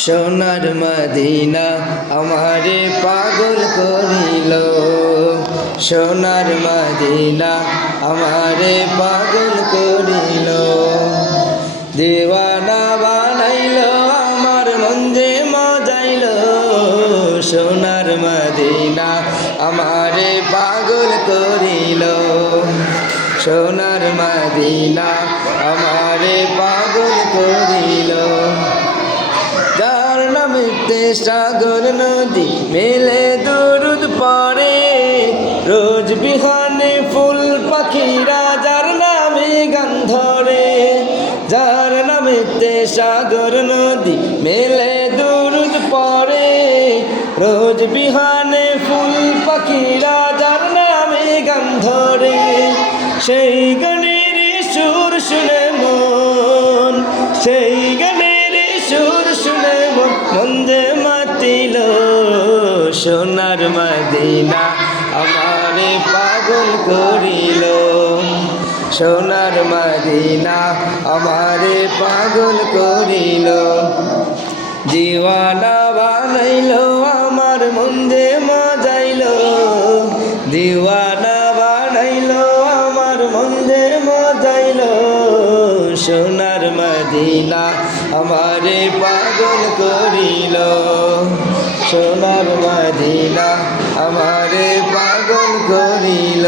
সোনার মদিনা আমারে পাগল করিল, সোনার মদিনা আমারে পাগল করিল। দিওয়ানা বানাইল আমার মন যে মজাইল, সোনার মদিনা আমারে পাগল করিল, সোনার মদিনা আমারে পাগল করিল। যার নামেতে সাগর নদী মেলে দুরুদ পড়ে, রোজ বিহানে ফুল পাখিরা যার নামে গান ধরে। যার নামেতে সাগর নদী মেলে দুরুদ পড়ে, রোজ বিহানে ফুল পাখিরা যার নামে গান ধরে। সেই গানের সুর শুনে মন, সেই গানের সুর শুনে মন যে মাতিল, সোনার মদিনা আমারে পাগল করিল, সোনার মদিনা আমারে পাগল করিল। দিওয়ানা বানাইল আমার মন যে মজাইল, দিওয়ানা বানাইল আমার মন যে মজাইল, সোনার মদিনা আমারে পাগল করিল, সোনার মদিনা আমারে পাগল করিল।